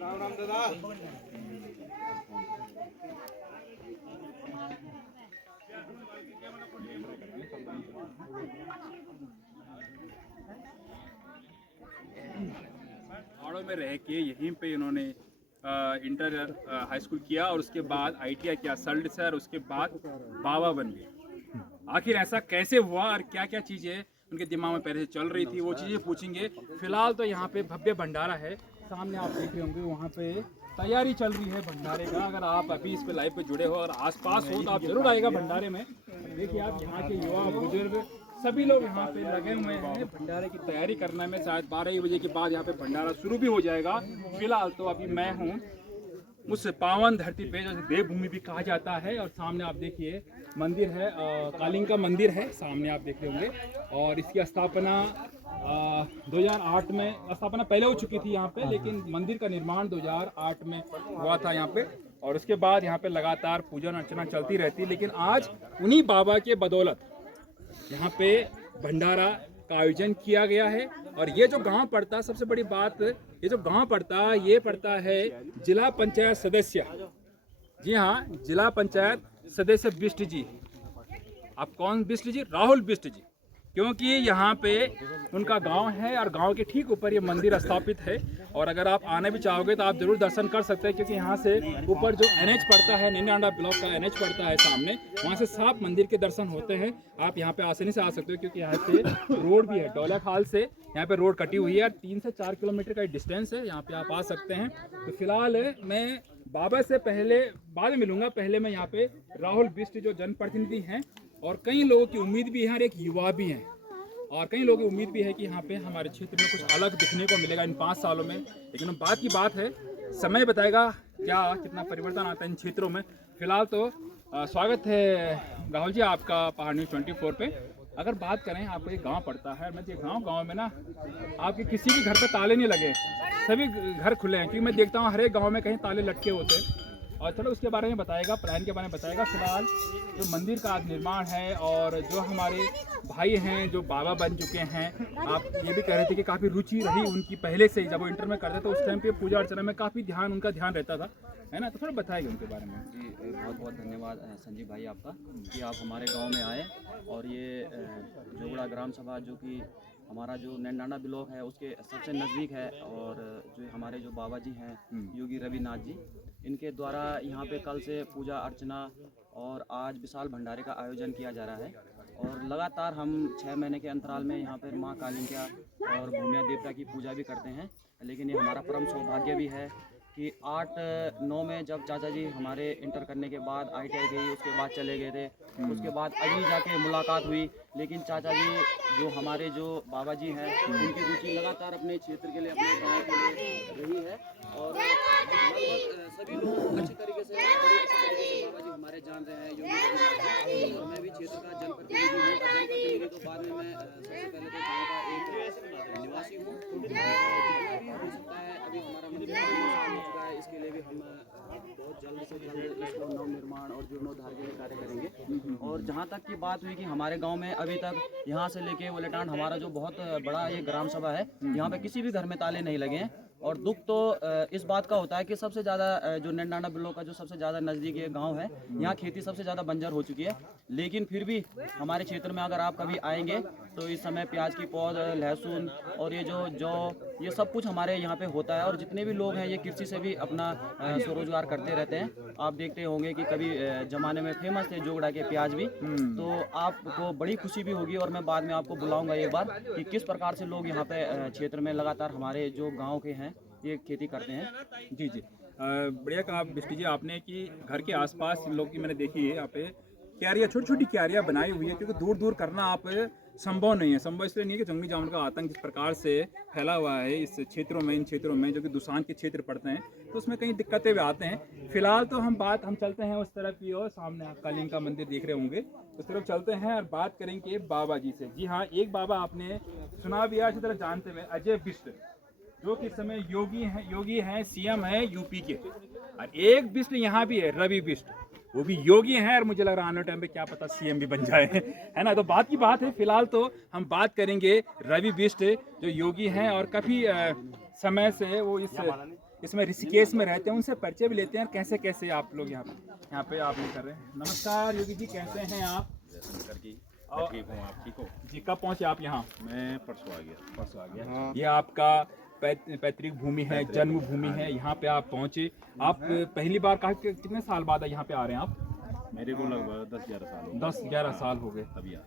राम राम दादा। पहाड़ों में रह के यहीं पे इन्होंने इंटर हाई स्कूल किया और उसके बाद आईटीआई किया सल्ट से, और उसके बाद बाबा बन गए। आखिर ऐसा कैसे हुआ और क्या क्या चीज़ें उनके दिमाग में पहले से चल रही थी वो चीज़ें पूछेंगे। फिलहाल तो यहाँ पे भव्य भंडारा है, सामने आप देख रहे होंगे, वहाँ पे तैयारी चल रही है भंडारे का। अगर आप अभी इस पे लाइव पे जुड़े हो और आसपास हो तो आप जरूर आएगा भंडारे में। देखिए आप यहाँ के युवा बुजुर्ग सभी लोग यहाँ पे लगे हुए हैं भंडारे की तैयारी करने में। शायद 12 बजे के बाद यहाँ पे भंडारा शुरू भी हो जाएगा। फिलहाल तो अभी मैं हूँ उस पावन धरती पे जो देवभूमि भी कहा जाता है, और सामने आप देखिए मंदिर है, कालिंग का मंदिर है, सामने आप देख रहे होंगे। और इसकी स्थापना 2008 में स्थापना पहले हो चुकी थी यहाँ पे, लेकिन मंदिर का निर्माण 2008 में हुआ था यहाँ पे। और उसके बाद यहाँ पे लगातार पूजन अर्चना चलती रहती है। लेकिन आज उन्हीं बाबा के बदौलत यहाँ पे भंडारा का आयोजन किया गया है। और ये जो गांव पड़ता है, सबसे बड़ी बात, ये जो गांव पड़ता है ये पड़ता है जिला पंचायत सदस्य, जी हाँ, जिला पंचायत सदस्य बिष्ट जी। आप कौन बिष्ट जी? राहुल बिष्ट जी। क्योंकि यहाँ पे उनका गांव है और गांव के ठीक ऊपर ये मंदिर स्थापित है। और अगर आप आने भी चाहोगे तो आप जरूर दर्शन कर सकते हैं, क्योंकि यहाँ से ऊपर जो एनएच पड़ता है, नैनाडांडा ब्लॉक का एनएच पड़ता है सामने, वहाँ से साफ मंदिर के दर्शन होते हैं। आप यहाँ पे आसानी से आ सकते हो, क्योंकि यहाँ से रोड भी है, डोला खाल से यहाँ पे रोड कटी हुई है। 3 से 4 किलोमीटर का डिस्टेंस है, यहाँ पे आप आ सकते हैं। तो फिलहाल मैं बाबा से पहले बाद में मिलूंगा, पहले मैं यहाँ पे राहुल बिष्ट जो जनप्रतिनिधि हैं, और कई लोगों की उम्मीद भी है और एक युवा भी हैं, और कई लोगों की उम्मीद भी है कि यहाँ पे हमारे क्षेत्र में कुछ अलग दिखने को मिलेगा इन 5 सालों में। लेकिन बात की बात है, समय बताएगा क्या कितना परिवर्तन आता है इन क्षेत्रों में। फिलहाल तो स्वागत है राहुल जी आपका पहाड़ न्यूज़ 24 पे। अगर बात करें, आपको एक गांव पड़ता है, मैं गांव में ना आपके किसी भी घर पे ताले नहीं लगे, सभी घर खुले हैं। क्योंकि मैं देखता हूँ हर एक गाँव में कहीं ताले लटके होते हैं। और चलो उसके बारे में बताएगा, प्लान के बारे में बताएगा। फिलहाल जो मंदिर का आज निर्माण है, और जो हमारे भाई हैं जो बाबा बन चुके हैं, आप ये भी कह रहे थे कि काफ़ी रुचि रही उनकी पहले से ही, जब वो इंटर में करते थे उस टाइम पे पूजा अर्चना में काफ़ी उनका ध्यान रहता था, है ना? तो थोड़ा बताएगा उनके बारे में। जी बहुत बहुत धन्यवाद संजीव भाई आपका कि आप हमारे गांव में आए। और ये जोगड़ा ग्राम सभा जो कि हमारा जो नैनाडांडा ब्लॉक है उसके सबसे नज़दीक है, और जो हमारे जो बाबा जी हैं योगी रविनाथ जी, इनके द्वारा यहाँ पे कल से पूजा अर्चना और आज विशाल भंडारे का आयोजन किया जा रहा है। और लगातार हम 6 महीने के अंतराल में यहाँ पर माँ कालिंका और भूमिया देवता की पूजा भी करते हैं। लेकिन ये हमारा परम सौभाग्य भी है कि 8-9 में जब चाचा जी हमारे इंटर करने के बाद आईटीआई गई, उसके बाद चले गए थे, उसके बाद अभी जाके मुलाकात हुई। लेकिन चाचा जी जो हमारे जो बाबा जी हैं, उनकी रुचि लगातार अपने क्षेत्र के लिए, अपने गाँव के लिए रही है। और लगभग सभी लोग अच्छी तरीके से बाबा जी हमारे जान रहे हैं, योगी। और मैं भी क्षेत्र का जनप्रतिनिधि हूँ, और जनप्रतिनिधि तो बाद में मैं सबसे पहले तो गाँव का एक निवासी हूँ। हो सकता है अभी हमारा मंदिर हो चुका है, इसके लिए भी हम बहुत जल्द से जल्द इसको नवनिर्माण और जीर्णोद्धार के लिए कार्य करेंगे। और जहाँ तक की बात हुई कि हमारे गांव में अभी तक यहाँ से लेके वलेटांड हमारा जो बहुत बड़ा ये ग्राम सभा है, यहाँ पे किसी भी घर में ताले नहीं लगे हैं। और दुख तो इस बात का होता है कि सबसे ज़्यादा जो नैनाडांडा ब्लॉक का जो सबसे ज़्यादा नज़दीक ये गांव है, यहाँ खेती सबसे ज़्यादा बंजर हो चुकी है। लेकिन फिर भी हमारे क्षेत्र में अगर आप कभी आएंगे तो इस समय प्याज की पौध, लहसुन और ये जो जौ, ये सब कुछ हमारे यहाँ पे होता है। और जितने भी लोग हैं ये कृषि से भी अपना स्वरोजगार करते रहते हैं। आप देखते होंगे कि कभी ज़माने में फेमस थे जोगड़ा के प्याज भी। तो आपको बड़ी खुशी भी होगी, और मैं बाद में आपको बुलाऊँगा एक बार कि किस प्रकार से लोग यहाँ पे क्षेत्र में लगातार हमारे जो गाँव के हैं ये खेती करते हैं। जी जी, बढ़िया कहा बिष्ट जी आपने कि घर के आसपास लोग की मैंने देखी है यहाँ पे क्यारियाँ, छोटी छोटी क्यारियाँ बनाई हुई है, क्योंकि दूर दूर करना आप संभव नहीं है। संभव इसलिए नहीं है कि जंगली जानवर का आतंक जिस प्रकार से फैला हुआ है इस क्षेत्रों में, इन क्षेत्रों में जो कि दूसान के क्षेत्र पड़ते हैं, तो उसमें कई दिक्कतें भी आते हैं। फिलहाल तो हम चलते हैं उस तरफ की ओर, सामने आप कालिंग का मंदिर देख रहे होंगे, उस तरफ चलते हैं और बात करेंगे बाबा जी से। जी हाँ, एक बाबा आपने सुना भी है, अच्छी तरह जानते हुए, अजय बिष्ट, जो कि इस समय योगी हैं, सीएम है यूपी के। और एक बिष्ट यहाँ भी है, रवि बिष्ट। वो भी योगी हैं, और मुझे लग रहा है आने टाइम पे क्या पता सीएम भी बन जाए, है ना। तो बात की बात है, फिलहाल तो हम बात करेंगे रवि बिष्ट जो योगी हैं और काफ़ी समय से वो इसमें ऋषिकेश में रहते हैं, उनसे परिचय भी लेते हैं। कैसे कैसे आप लोग यहाँ पे आप लोग कर रहे हैं। नमस्कार योगी जी, कैसे हैं आप? ठीक हूँ, आप ठीक हो? जी, कब पहुँचे आप यहाँ? मैं परसों आ गया। हाँ। ये आपका पैतृक भूमि है, जन्मभूमि है, यहाँ पे आप पहुँचे। आप पहली बार कहा कि कितने साल बाद यहाँ पे आ रहे हैं आप? मेरे को लगभग 10-11 साल हो गए। 10-11 साल हो गए। तभी आ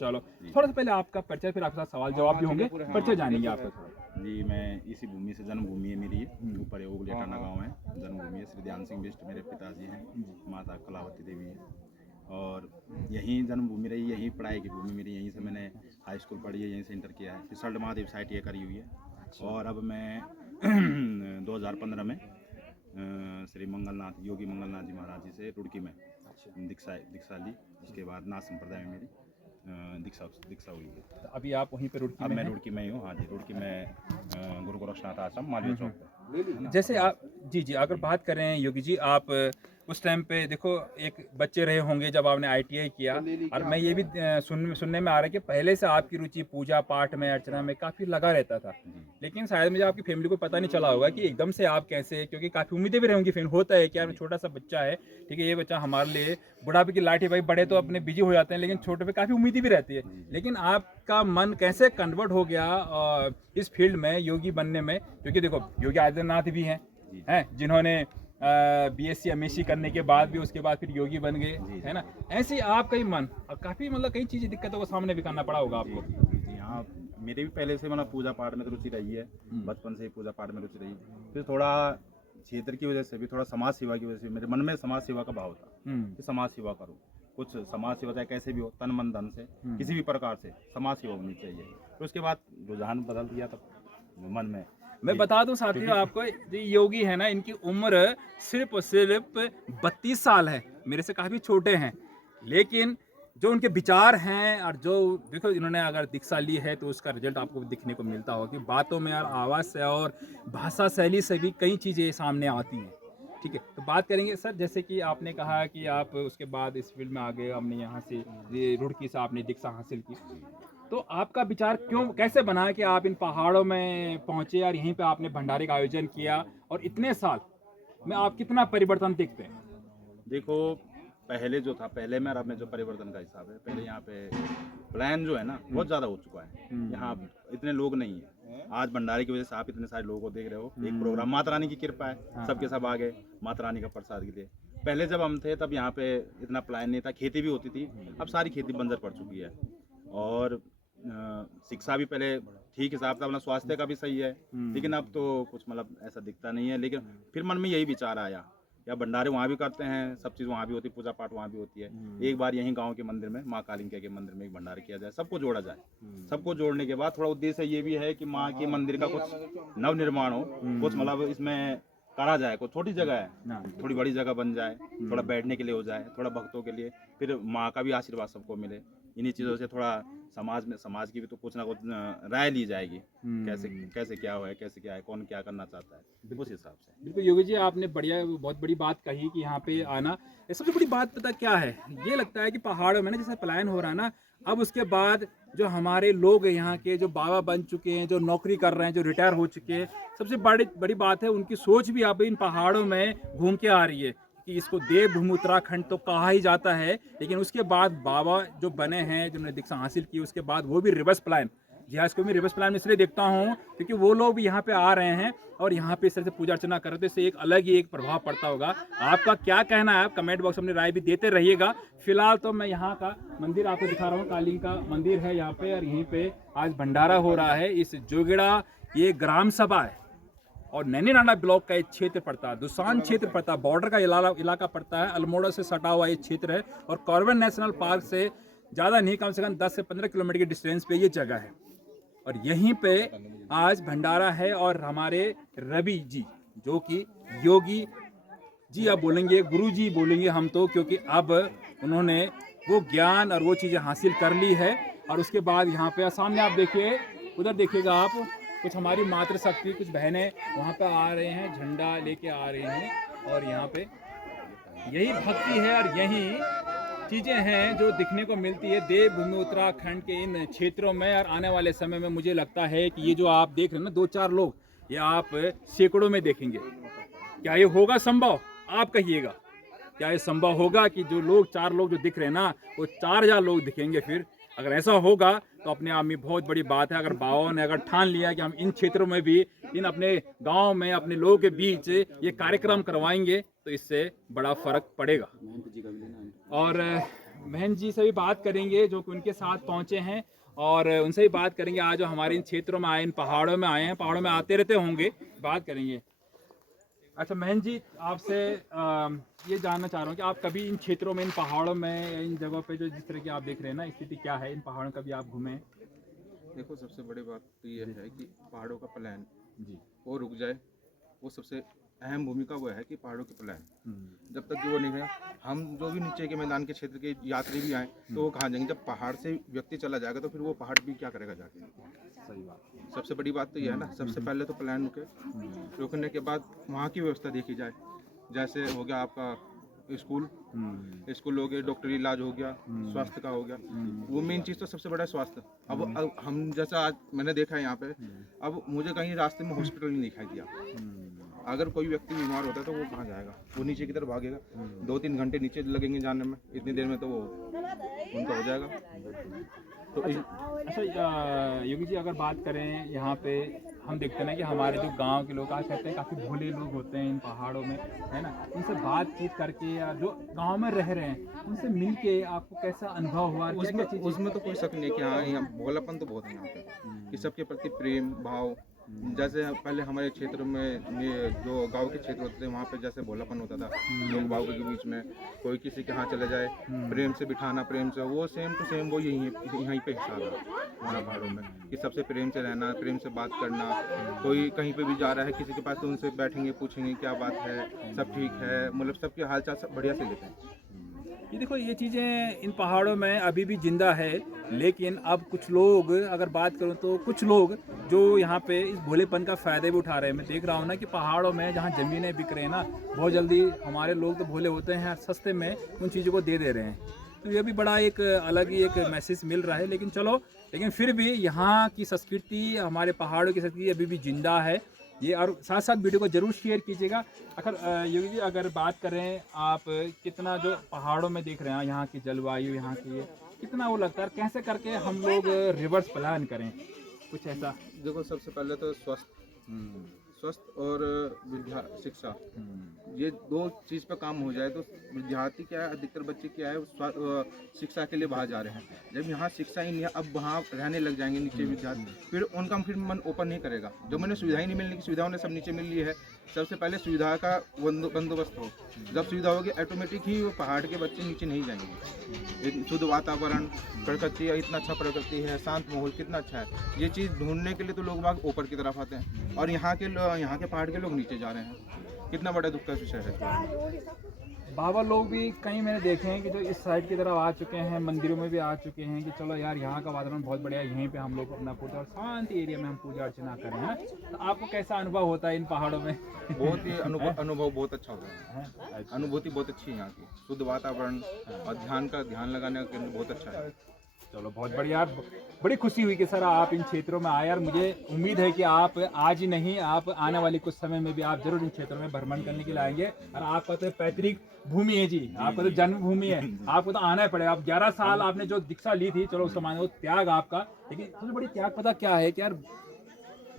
चलो, थोड़ा सा पहले आपका परिचय, फिर आपके साथ सवाल जवाब भी होंगे, परिचय जानेंगे आपका थोड़ा। जी, मैं इसी भूमि से, जन्मभूमि है मेरी, ऊपर ओगलेटाना गाँव है, जन्मभूमि है। श्री ध्यान सिंह बिष्ट मेरे पिताजी हैं, माता कलावती देवी हैं, और यहीं जन्मभूमि रही, यहीं पढ़ाई की भूमि मेरी, यहीं से मैंने हाई स्कूल पढ़ी है, यहीं से इंटर किया है, फिर सल्ट महादेव साइट ये करी हुई है। और अब मैं 2015 में श्री मंगलनाथ, योगी मंगलनाथ जी महाराज जी से रुड़की में दीक्षा ली। उसके बाद नाथ संप्रदाय में मेरी दीक्षा हुई है। तो अभी आप वहीं पे रुड़की अब में मैं हैं? रुड़की में ही हूँ। हाँ जी, रुड़की में गुरु गोरक्षनाथ आश्रम, मालवीय चौक पे। जैसे आप जी अगर बात करें योगी जी, आप उस टाइम पे देखो एक बच्चे रहे होंगे जब आपने ITI किया, और मैं ये भी सुनने में आ रहा है कि पहले से आपकी रुचि पूजा पाठ में, अर्चना में काफ़ी लगा रहता था। लेकिन शायद मुझे आपकी फैमिली को पता नहीं चला होगा कि एकदम से आप कैसे, क्योंकि काफ़ी उम्मीदें भी रहेंगी। फिर होता है कि यार छोटा सा बच्चा है, ठीक है, ये बच्चा हमारे लिए बुढ़ापे की लाठी, भाई बड़े तो अपने बिजी हो जाते हैं, लेकिन छोटे पे काफ़ी उम्मीदें भी रहती है। लेकिन आपका मन कैसे कन्वर्ट हो गया इस फील्ड में योगी बनने में? क्योंकि देखो योगी आदित्यनाथ भी हैं जिन्होंने BSc MSc करने के बाद भी उसके बाद फिर योगी बन गए, है ना। ऐसे ही आपका ही मन, और काफ़ी मतलब कई चीज़ें दिक्कतों को सामने भी करना पड़ा होगा आपको। जी हाँ, मेरे भी पहले से मतलब पूजा पाठ में तो रुचि रही है, बचपन से ही पूजा पाठ में रुचि रही। फिर थोड़ा क्षेत्र की वजह से भी, थोड़ा समाज सेवा की वजह से मेरे मन में समाज सेवा का भाव था कि समाज सेवा करूँ। कुछ समाज सेवा चाहे कैसे भी हो, तन मन धन से, किसी भी प्रकार से समाज सेवा होनी चाहिए। तो उसके बाद रुझान बदल दिया तब मन में। मैं बता दूं साथियों आपको, ये योगी है ना, इनकी उम्र सिर्फ और सिर्फ 32 साल है, मेरे से काफ़ी छोटे हैं। लेकिन जो उनके विचार हैं, और जो देखो इन्होंने अगर दीक्षा ली है तो उसका रिजल्ट आपको दिखने को मिलता होगा कि बातों में और आवाज़ से और भाषा शैली से भी कई चीज़ें सामने आती हैं। ठीक है, तो बात करेंगे सर, जैसे कि आपने कहा कि आप उसके बाद इस फील्ड में आ गए, हमने यहाँ से रुड़की से आपने दीक्षा हासिल की, तो आपका विचार कैसे बना कि आप इन पहाड़ों में पहुँचे और यहीं पे आपने भंडारे का आयोजन किया, और इतने साल में आप कितना परिवर्तन देखते हैं? देखो, पहले जो था, पहले में और अब में जो परिवर्तन का हिसाब है, पहले यहाँ पे प्लान जो है ना बहुत ज़्यादा हो चुका है। यहाँ इतने लोग नहीं है। आज भंडारे की वजह से आप इतने सारे लोगों को देख रहे हो। एक प्रोग्राम, माता रानी की कृपा है, सबके सब आ गए माता रानी का प्रसाद के लिए। पहले जब हम थे तब यहाँ पे इतना प्लान नहीं था, खेती भी होती थी, अब सारी खेती बंजर पड़ चुकी है। और शिक्षा भी पहले ठीक हिसाब था, अपना स्वास्थ्य का भी सही है, लेकिन अब तो कुछ मतलब ऐसा दिखता नहीं है। लेकिन फिर मन में यही विचार आया, या भंडारे वहाँ भी करते हैं, सब चीज़ वहाँ भी होती है, पूजा पाठ वहाँ भी होती है। एक बार यहीं गांव के मंदिर में, माँ कालिंका के मंदिर में एक भंडारे किया जाए, सबको जोड़ा जाए। सबको जोड़ने के बाद थोड़ा उद्देश्य ये भी है कि माँ के मंदिर का कुछ नव निर्माण हो, कुछ मतलब इसमें करा जाए। कोई छोटी जगह है, थोड़ी बड़ी जगह बन जाए, थोड़ा बैठने के लिए हो जाए, थोड़ा भक्तों के लिए, फिर माँ का भी आशीर्वाद सबको मिले। इन्हीं चीज़ों से थोड़ा समाज की भी तो कुछ ना कुछ राय ली जाएगी, कैसे क्या है, कैसे क्या है, कौन क्या करना चाहता है, उस हिसाब से। बिल्कुल योगी जी, आपने बहुत बड़ी बात कही कि यहाँ पे आना। सबसे बड़ी बात पता क्या है, ये लगता है कि पहाड़ों में ना जैसे पलायन हो रहा है ना, अब उसके बाद जो हमारे लोग हैं यहाँ के, जो बाबा बन चुके हैं, जो नौकरी कर रहे हैं, जो रिटायर हो चुके हैं, सबसे बड़ी बात है उनकी सोच भी अब इन पहाड़ों में घूम के आ रही है कि इसको देवभूमि उत्तराखंड तो कहा ही जाता है। लेकिन उसके बाद बाबा जो बने हैं, जिन्होंने दीक्षा हासिल की, उसके बाद वो भी रिवर्स प्लान, जी हाँ, इसको मैं रिवर्स प्लान में इसलिए देखता हूँ क्योंकि वो लोग भी यहाँ पे आ रहे हैं और यहाँ पे इस तरह से पूजा अर्चना कर रहे थे, इससे एक अलग ही एक प्रभाव पड़ता होगा। आपका क्या कहना है, आप कमेंट बॉक्स में अपनी राय भी देते रहिएगा। फिलहाल तो मैं यहाँ का मंदिर आपको दिखा रहा हूँ, काली का मंदिर है यहाँ पे, और यहीं पे आज भंडारा हो रहा है। इस जोगड़ा ये ग्राम सभा है और नैनीनाना ब्लॉक का एक क्षेत्र पड़ता है, दुसान क्षेत्र पड़ता है, बॉर्डर का इलाका पड़ता है, अल्मोड़ा से सटा हुआ ये क्षेत्र है और कॉर्बन नेशनल पार्क से ज़्यादा नहीं, कम से कम 10 से 15 किलोमीटर की डिस्टेंस पे ये जगह है और यहीं पे आज भंडारा है। और हमारे रवि जी जो कि योगी जी अब बोलेंगे, गुरु जी बोलेंगे हम तो, क्योंकि अब उन्होंने वो ज्ञान और वो चीज़ें हासिल कर ली है। और उसके बाद यहाँ पे सामने आप देखिए, उधर देखिएगा आप, कुछ हमारी मातृशक्ति, कुछ बहनें वहाँ पे आ रहे हैं, झंडा लेके आ रहे हैं और यहाँ पे यही भक्ति है और यही चीज़ें हैं जो दिखने को मिलती है देवभूमि उत्तराखंड के इन क्षेत्रों में। और आने वाले समय में मुझे लगता है कि ये जो आप देख रहे हैं ना 2-4 लोग, ये आप सैकड़ों में देखेंगे। क्या ये होगा संभव? आप कहिएगा, क्या ये संभव होगा कि जो लोग 4 लोग जो दिख रहे हैं ना वो 4000 लोग दिखेंगे? फिर अगर ऐसा होगा तो अपने आप में बहुत बड़ी बात है। अगर बाबा ने अगर ठान लिया कि हम इन क्षेत्रों में भी, इन अपने गांव में अपने लोगों के बीच ये कार्यक्रम करवाएंगे तो इससे बड़ा फर्क पड़ेगा। और महंत जी से भी बात करेंगे जो कि उनके साथ पहुंचे हैं, और उनसे भी बात करेंगे आज जो हमारे इन क्षेत्रों में आए, इन पहाड़ों में आए हैं, पहाड़ों में आते रहते होंगे, बात करेंगे। अच्छा महंत जी, आपसे ये जानना चाह रहा हूँ कि आप कभी इन क्षेत्रों में, इन पहाड़ों में, इन जगहों पे जो जिस तरह की आप देख रहे हैं ना स्थिति क्या है इन पहाड़ों, कभी आप घूमे? देखो, सबसे बड़ी बात तो ये है कि पहाड़ों का प्लान जी। वो रुक जाए। वो सबसे अहम भूमिका वो है कि पहाड़ों के प्लान जब तक कि वो नहीं है, हम जो भी नीचे के मैदान के क्षेत्र के यात्री भी आए तो वो कहाँ जाएंगे? जब पहाड़ से व्यक्ति चला जाएगा तो फिर वो पहाड़ भी क्या करेगा जाके? सही बात। सबसे बड़ी बात तो ये है ना, सबसे पहले तो प्लान रुके, रुकने के बाद वहाँ की व्यवस्था देखी जाए। जैसे हो गया आपका स्कूल हो गए, डॉक्टरी इलाज हो गया, स्वास्थ्य का हो गया। वो मेन चीज़ तो सबसे बड़ा है स्वास्थ्य। अब हम जैसा आज मैंने देखा है यहाँ पे, अब मुझे कहीं रास्ते में हॉस्पिटल नहीं दिखाई दिया। अगर कोई व्यक्ति बीमार होता है तो वो कहाँ जाएगा? वो नीचे की तरफ भागेगा। 2-3 घंटे नीचे लगेंगे जाने में, इतनी देर में तो वो उनका हो जाएगा। तो अच्छा योगी जी, अगर बात करें यहाँ पे हम देखते हैं ना कि हमारे जो गांव के लोग आज कहते हैं काफ़ी भोले लोग होते हैं इन पहाड़ों में, है ना, उनसे बातचीत करके या जो गांव में रह रहे हैं उनसे मिल के आपको कैसा अनुभव हुआ? उसमें तो कोई शक नहीं है कि हाँ, यहाँ भोलापन तो बहुत है यहाँ पे, कि सबके प्रति प्रेम भाव। जैसे पहले हमारे क्षेत्र में ये जो गांव के क्षेत्र होते थे वहाँ पे जैसे भोलापन होता था लोग बागों के बीच में, कोई किसी के यहाँ चले जाए प्रेम से बिठाना, प्रेम से, वो सेम टू सेम वो यहीं पे हिसाब है हमारा पहाड़ों में, कि सबसे प्रेम से रहना, प्रेम से बात करना। कोई कहीं पे भी जा रहा है किसी के पास तो उनसे बैठेंगे, पूछेंगे क्या बात है, सब ठीक है, मतलब सबके हाल चाल सब बढ़िया से लेते हैं। ये देखो, ये चीज़ें इन पहाड़ों में अभी भी जिंदा है, लेकिन अब कुछ लोग, अगर बात करूं तो कुछ लोग जो यहाँ पे इस भोलेपन का फ़ायदा भी उठा रहे हैं। मैं देख रहा हूँ ना कि पहाड़ों में जहाँ ज़मीनें बिक रही हैं ना, बहुत जल्दी हमारे लोग तो भोले होते हैं, सस्ते में उन चीज़ों को दे रहे हैं। तो ये भी बड़ा एक अलग ही एक मैसेज मिल रहा है। लेकिन फिर भी यहाँ की संस्कृति, हमारे पहाड़ों की संस्कृति अभी भी जिंदा है ये। और साथ साथ वीडियो को जरूर शेयर कीजिएगा। अगर योगी जी, अगर बात करें आप कितना जो पहाड़ों में देख रहे हैं यहाँ की जलवायु, यहाँ की ये कितना वो लगता है, कैसे करके हम लोग रिवर्स प्लान करें कुछ ऐसा? देखो, सबसे पहले तो स्वस्थ और शिक्षा, ये 2 चीज़ पे काम हो जाए तो विद्यार्थी क्या है, अधिकतर बच्चे क्या है शिक्षा के लिए बाहर जा रहे हैं। जब यहाँ शिक्षा ही नहीं है, अब वहाँ रहने लग जाएंगे नीचे विद्यार्थी, फिर उनका मन ओपन नहीं करेगा। जो मैंने सुविधा ही नहीं मिलने की, सुविधा उन्हें सब नीचे मिल रही है। सबसे पहले सुविधा का बंदोबस्त हो, जब सुविधा होगी ऑटोमेटिक ही वो पहाड़ के बच्चे नीचे नहीं जाएंगे। एक शुद्ध वातावरण, प्रकृति, इतना अच्छा प्रकृति है, शांत माहौल कितना अच्छा है, ये चीज़ ढूंढने के लिए तो लोग बाग ऊपर की तरफ आते हैं और यहाँ के पहाड़ के लोग नीचे जा रहे हैं। कितना बड़ा दुख का विषय है। बाबा लोग भी कई मैंने देखे हैं कि जो इस साइड की तरफ आ चुके हैं, मंदिरों में भी आ चुके हैं कि चलो यार यहाँ का वातावरण बहुत बढ़िया है, यहीं पे हम लोग अपना पूजा और शांति एरिया में हम पूजा अर्चना करें, है। तो आपको कैसा अनुभव होता है इन पहाड़ों में? बहुत ही अनुभव बहुत अच्छा होता है। अनुभूति बहुत अच्छी है यहाँ की, शुद्ध वातावरण और ध्यान लगाने का केंद्र बहुत अच्छा है। चलो बहुत बढ़िया, बड़ी खुशी हुई कि सर आप इन क्षेत्रों में आए। और मुझे उम्मीद है कि आप आज ही नहीं, आप आने वाले कुछ समय में भी आप जरूर इन क्षेत्रों में भ्रमण करने के लिए आएंगे। और आपका तो पैतृक भूमि है जी, आपका तो जन्मभूमि है, आपको तो आना ही पड़ेगा। आप 11 साल आपने जो दीक्षा ली थी, चलो उसको मानो त्याग आपका, लेकिन सबसे बड़ी त्याग पता क्या है कि यार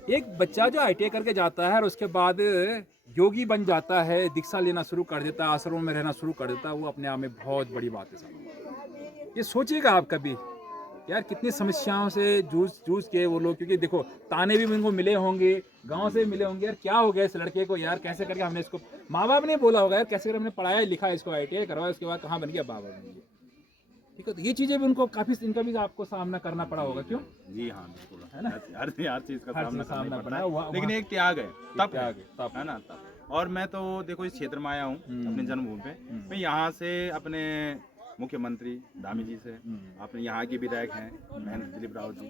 एक बच्चा जो ITI करके जाता है और उसके बाद योगी बन जाता है, दीक्षा लेना शुरू कर देता है, आश्रमों में रहना शुरू कर देता है, वो अपने आप में बहुत बड़ी बात है सर। ये सोचिएगा आप कभी यार कितनी समस्याओं से जूझ के वो लोग, क्योंकि देखो ताने भी उनको मिले होंगे, गांव से मिले होंगे, यार क्या हो गया इस लड़के को, यार कैसे करके हमने इसको, माँ बाप ने बोला होगा यार कैसे करके हमने पढ़ाया लिखा इसको, ITI करवाया, उसके बाद कहाँ बन गया बाबा बन गया। ठीक है, तो ये चीजें भी उनको काफी, इनका भी आपको सामना करना पड़ा होगा, क्यों? जी हाँ, बिल्कुल है ना, हर चीज का सामना पड़ा है, लेकिन एक त्याग है, तब है ना, तब। और मैं तो देखो इस क्षेत्र में आया हूँ अपने जन्मभूमि पे, मैं यहाँ से अपने मुख्यमंत्री दामी जी से, अपने यहाँ के विधायक हैं महेंद्र दिलीप रावत जी,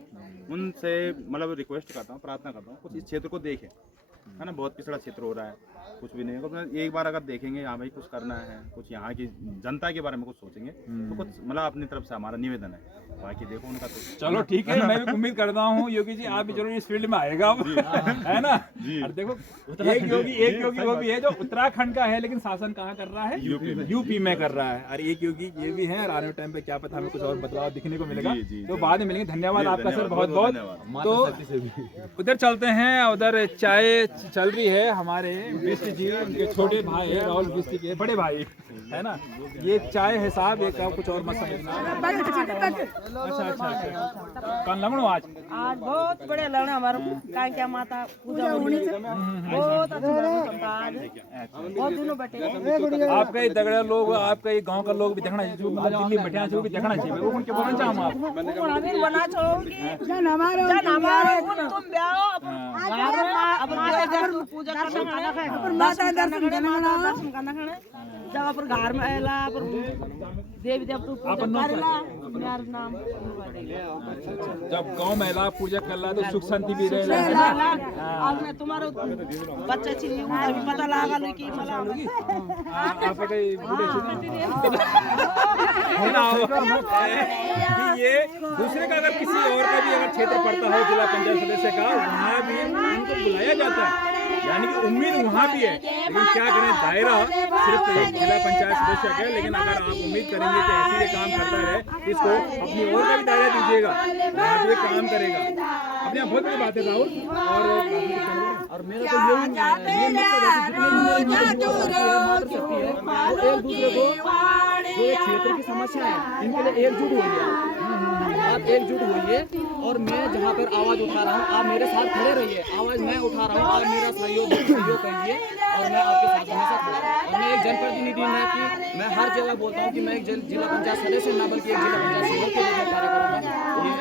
उनसे मतलब रिक्वेस्ट करता हूँ, प्रार्थना करता हूँ कुछ इस क्षेत्र को देखें, है ना, बहुत पिछड़ा क्षेत्र हो रहा है। कुछ भी नहीं होगा। एक बार अगर देखेंगे यहाँ भाई कुछ करना है, कुछ यहाँ की जनता के बारे में कुछ सोचेंगे तो कुछ मतलब अपनी तरफ से हमारा निवेदन है, बाकी देखो उनका तो। चलो ठीक है, मैं भी उम्मीद करता हूँ योगी जी आप भी जरूर इस फील्ड में आएगा अब, है ना। और देखो एक योगी वो भी है जो उत्तराखंड का है लेकिन शासन कहाँ कर रहा है, यूपी में कर रहा है। और एक योगी ये भी है, और आने टाइम पे क्या पता हमें कुछ और बदलाव दिखने को मिलेगा, तो बाद में मिलेंगे। धन्यवाद आपका सर, बहुत बहुत। तो उधर चलते हैं, उधर चाय चल रही है, हमारे बिष्ट जी उनके छोटे भाई है, राहुल बिष्ट के बड़े भाई है ना। ये चाय है साहब, एक कुछ और मत समझना। अच्छा कौन लगनो आज बहुत बड़े लगना हमारे का क्या माता पूजा होनी से बहुत अच्छा आज बहुत दिनों बैठे। आपका ये दगड़ा लोग, आपका ये गांव का लोग भी देखना चाहिए, दिल्ली में बैठे हैं जो भी देखना चाहिए, वो उनके बोलना चाहूँ आप बना चाहोगी जन हमारे तुम ब्याहो अपन पूजा करना माता दर्शन करना जब अपन घर में आएला पर देवी देवता पूजा करला मेरा नाम। जब गांव महिला पूजा करला तो सुख शांति भी रहेला। अब मैं तुम्हारे बच्चा छिनी अभी पता लगा कि मतलब आपका कोई बूढ़े ये दूसरे का अगर किसी और का भी अगर क्षेत्र पड़ता है जिला पंचायत सदस्य का, वहाँ भी उनको बुलाया जाता है, यानी कि उम्मीद वहाँ भी है। लेकिन क्या करें, दायरा सिर्फ जिला पंचायत सदस्य का है, लेकिन अगर आप उम्मीद करेंगे कि ऐसे ये काम करता रहे, इसको अपनी और का भी दायरा दीजिएगा, वहाँ भी काम करेगा। अपने यहाँ बहुत बड़ी बात है राहुल। और मेरा तो यही एक दूसरे को जो ये क्षेत्र की समस्या है इनके लिए एकजुट होइए, आप एकजुट होइए। और मैं जहाँ पर आवाज़ उठा रहा हूँ आप मेरे साथ खड़े रहिए, आवाज़ मैं उठा रहा हूँ आप मेरा सहयोग करिए, और मैं आपके साथ हमेशा खड़ा हूँ। और मैं एक जनप्रतिनिधि न कि मैं हर जगह बोलता हूँ कि मैं एक जिला पंचायत सदस्य न बल्कि एक जिला पंचायत सेवक के रूप में कार्य करूँगा। ये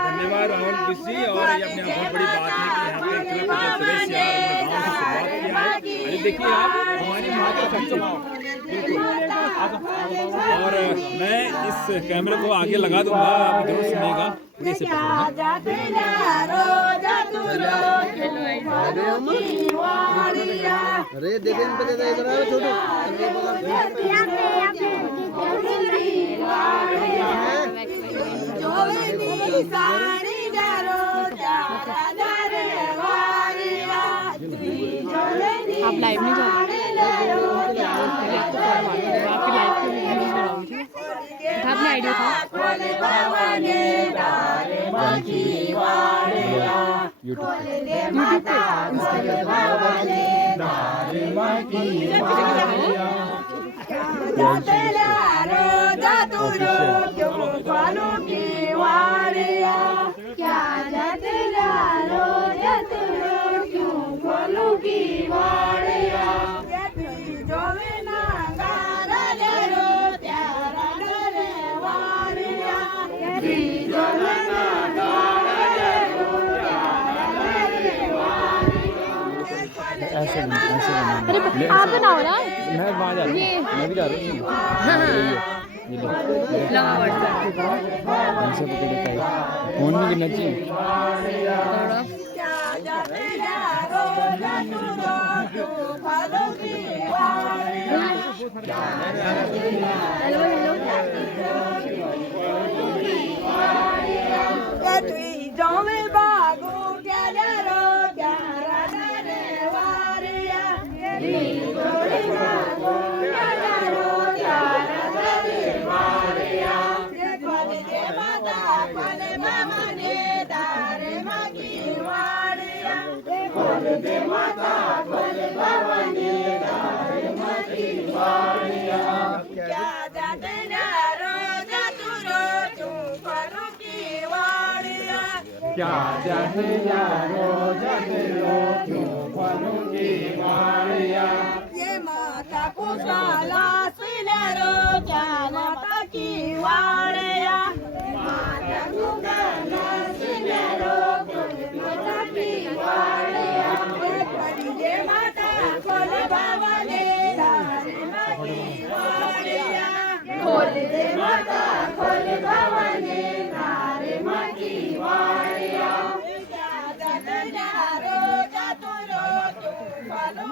धन्यवाद राहुल बिस्सी। और ये अपने यहाँ बहुत बड़ी बात है कि यहाँ पे जिला पंचायत सदस्य अपने गाँव से शुरुआत किया है। अरे देखिए आप हमारी माता और मैं इस कैमरे को आगे लगा दूंगा, आप जरूर सुनिएगा। अरे देखे इन पे दे इधर आओ छोटू। आप लाइव नहीं जाओगे, आपकी लाइव की वीडियो बनाऊंगी, उठा अपने आइडिया ऐसे बना आप बनाओ ना, मैं वहाँ जा रहा हूँ, मैं भी जा रहा हूँ। लगा व्हाट्सएप ऐसे पकड़ के फोन में गिनना चाहिए। ये माता को साला सुनरो क्या माता की वाड़िया, माता को साला सुनरो माता की वाड़िया, ये माता खोल भवानी दारे माती वाड़िया, खोल दे माता खोल भवानी दारे माती वाड़िया। क्या जतनारो जतुरो तू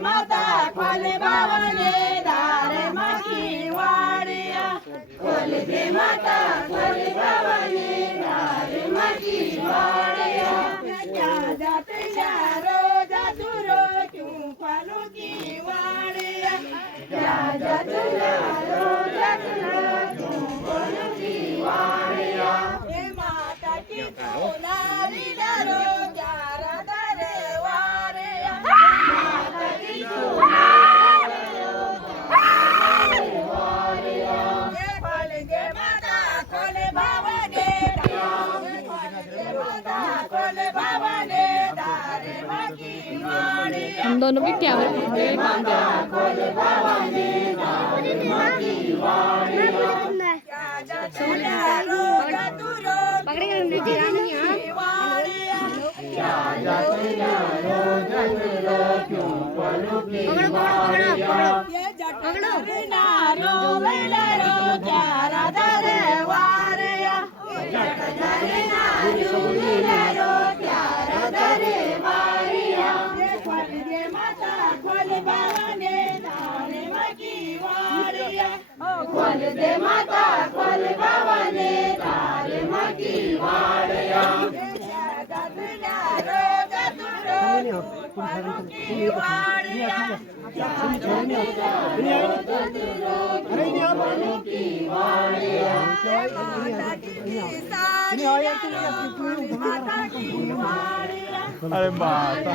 माता खोले बावने दारे माकी वाड़िया खोले दे माता खोले बावने दारे माकी वाड़िया क्या जाते यारो जातुरो क्यों फलों की वाड़िया क्या जाते यारो जातुरो क्यों फलों की वाड़िया ये माता की सोनारी दारो ग्यारह दारे वाड़िया हम दोनों भी क्या काम दे खोल दे माता खोल बाबा ने तारे मकी वाड़िया अरे माता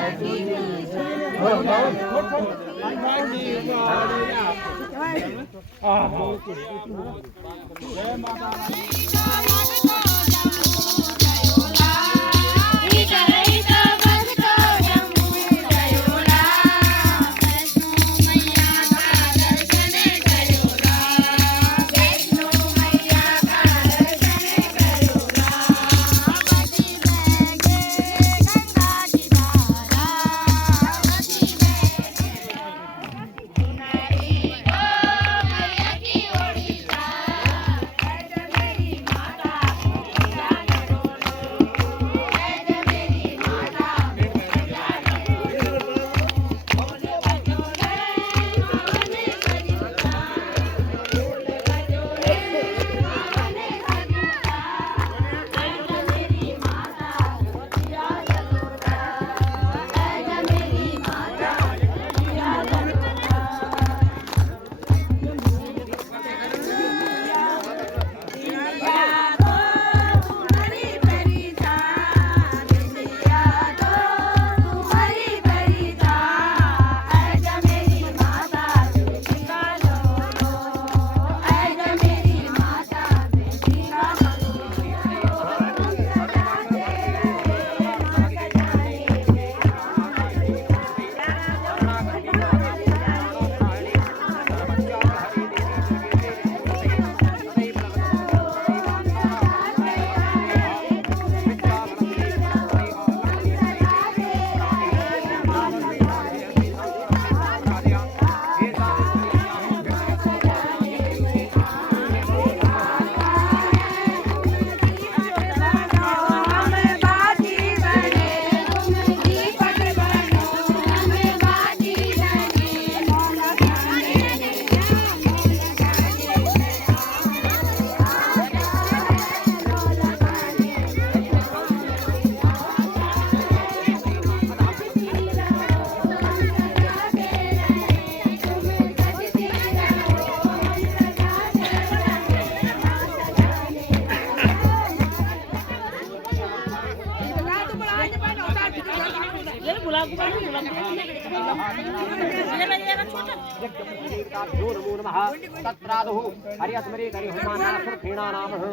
तत्रादुः हरिस्मरे हरिहुमानासुरक्षीणानामः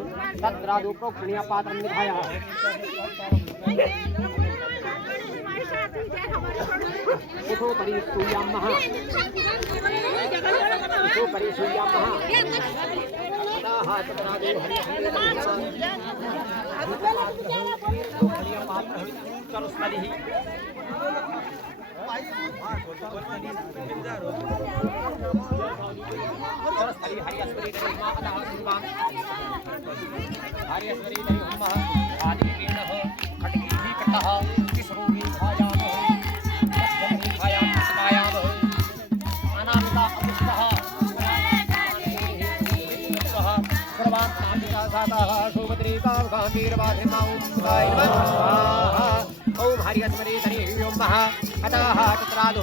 तत्रादु प्रोक्षणीय पात्रं निधायः उठोपरि सूयामः चतुरादो ओम हरिहस्मरे हरि ओम महा अतः तत्रादो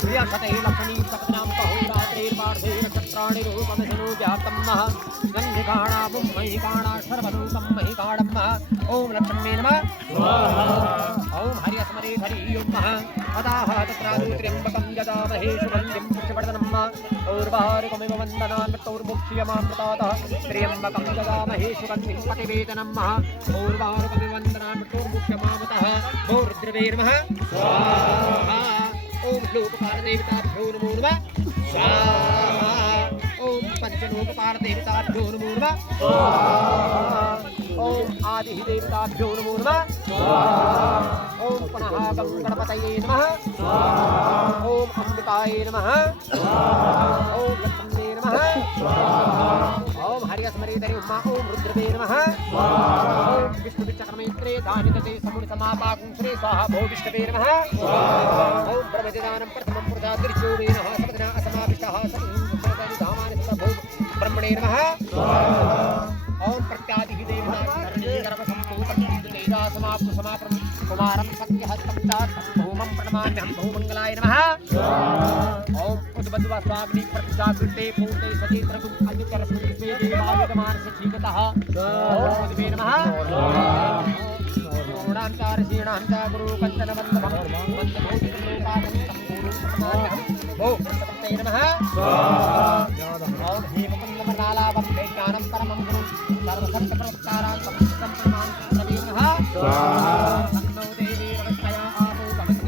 प्रियक्षते लक्ष्मी सपनां बहुरात्रिर्वार्धे नक्षत्राणि रूपमधनु व्याप्तं महा गन्धिकाणां महिकाणा सर्वदूतं महिकाणं महा ओम लक्ष्मी नमः स्वाहा ओम हरिहस्मरे हरि ओम महा अतः तत्रादो त्र्यम्बकं यजामहे सुगन्धिं पुष्पवर्धनं महा और्वारुकमिव वन्दनान् मृतौर्मुक्ष्यमामृतातः त्र्यम्बकं यजामहे सुगन्धिं पतिवेदनं महा और्वारुकमिव वन्दनान् मृतौर्मुक्ष्यमामृतः ओम रुद्रवीर्मः स्वाहा ओम लोकपाल देवताभ्यो नमो नमः स्वाहा ओम पंचलोकपाल देवताभ्यो नमो नमः स्वाहा ओम आदि देवताभ्यो नमो नमः स्वाहा ओम पुनः गणपतये नमः स्वाहा ओम अम्बिकाय नमः स्वाहा ओम लक्ष्मी नमः स्वाहा ओम हरिहस्मरे उमा ओम रुद्रवे नमः स्वाहा ओम विष्णुचक्रमेत्रे धानितते समुनि समापाकुं श्री स्वाहा भो विष्णवे नमः स्वाहा ओम ब्रह्मदिदानं प्रथमं पुरुषा त्रिचोवेनः सपदना असमाविष्टः सपदनि धामानि सदा भो ब्रह्मणे नमः स्वाहा ओम प्रत्यादिः देवता गर्भसम्भूतं तेजा समाप्तु समाप्रं कुमारं सत्यहस्तं च भूमं प्रणमाम्यहं भूमङ्गलाय नमः स्वाहा ओम उद्बद्ध्वा स्वाग्नि प्रतिजागृते पूर्ते सचित्रगुं अधिकरस्मिन् देवायुधमानस्य जीवतः ओम उद्वे नमः स्वाहा च ऋषीणां च गुरु कञ्चनवन्दभं वन्दभौतिकलोकादं सम्पूर्णं भो प्रसन्ने नमः स्वाहा ओम हेमकुण्डमनालाभं वैज्ञानं परमं गुरुं सर्वसत्प्रवक्तारां संस्कृतं प्रमाणं नमः स्वाहा नमो देवी नमस्कया आपो भगवती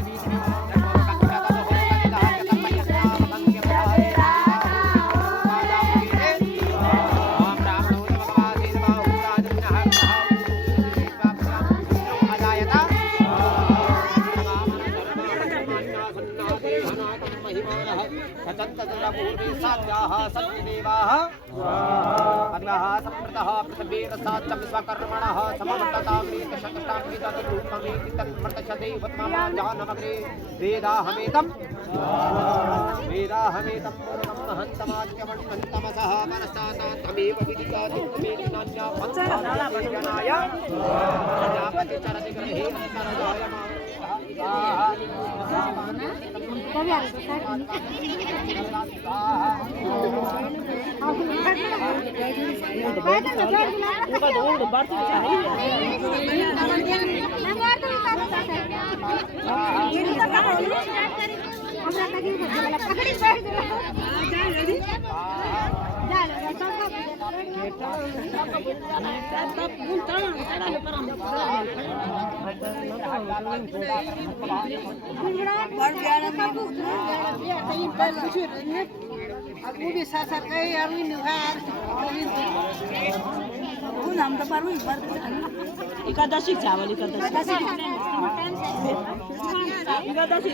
अग्नः सम्प्रतः पृथ्वीरसाच्च विश्वकर्मणः सममण्डतामृतशतष्टाङ्गितरूपमेति तन्मर्तशते उत्तममाजानमग्रे वेदाहमेतं पूर्णं हन्तमाख्यमण्डन्तमसः परस्तात्तमेव विदितादित्तमेति नान्या पञ्चनाय प्रजापतिचरति गृहे एकादशी चावल एकादशी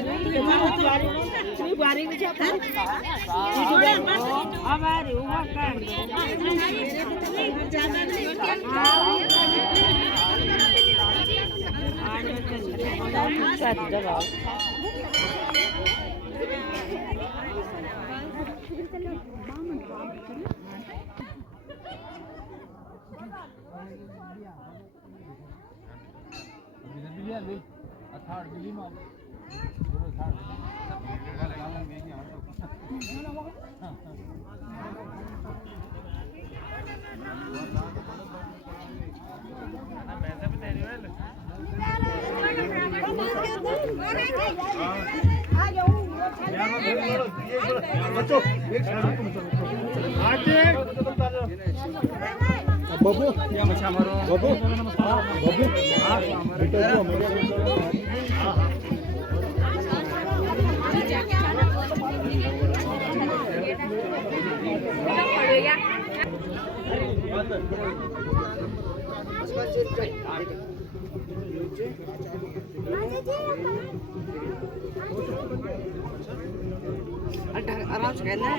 आराम से कहना है।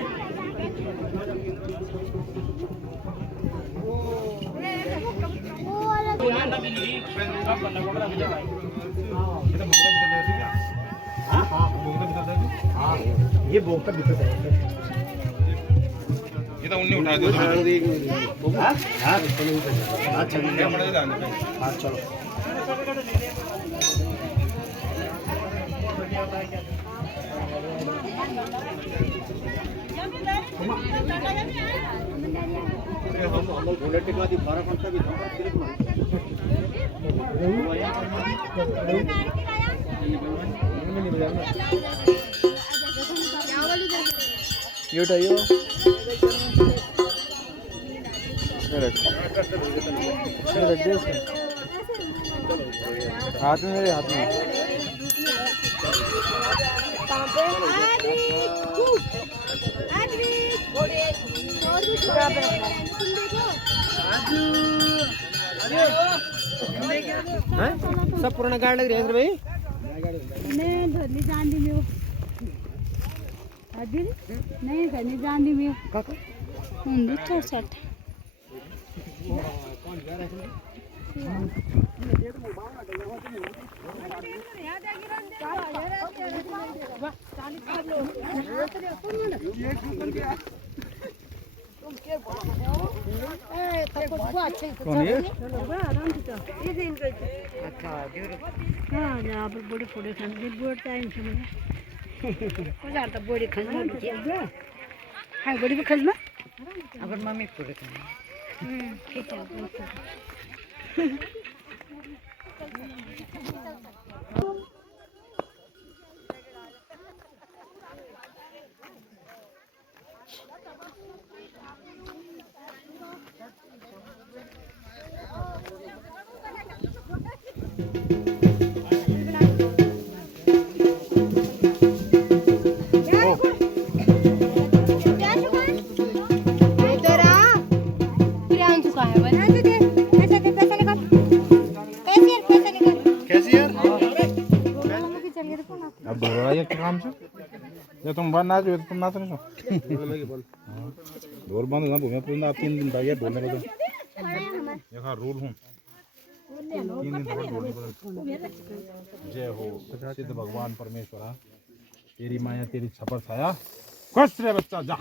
ये बोलता भी तो ये तो उन्हें उठा दिया हाँ चलो ये उठाइए रख दे इसमें हाथ में मेरे हाथ में सब पुराना गाड़ लग रही है भाई नहीं धरनी चांदी में हो अभी नहीं धरनी चांदी में हो छोट छोट हाँ यहाँ पर बड़े फोड़े खाने बड़े टाइम से मैंने तो बड़ी खजमा हाँ बड़ी भी खजमा अगर मम्मी फोड़े खाने ठीक है अब बोल रहा है काम से ये तुम बंद नाच तुम नाच नहीं डोर बंद ना भूमि पूर्ण आप 3 दिन भाई बोलने को ये खा रूल हूँ 3 दिन तक बोलने को जय हो सिद्ध भगवान परमेश्वरा तेरी माया तेरी छपर छाया खुश रहे बच्चा जा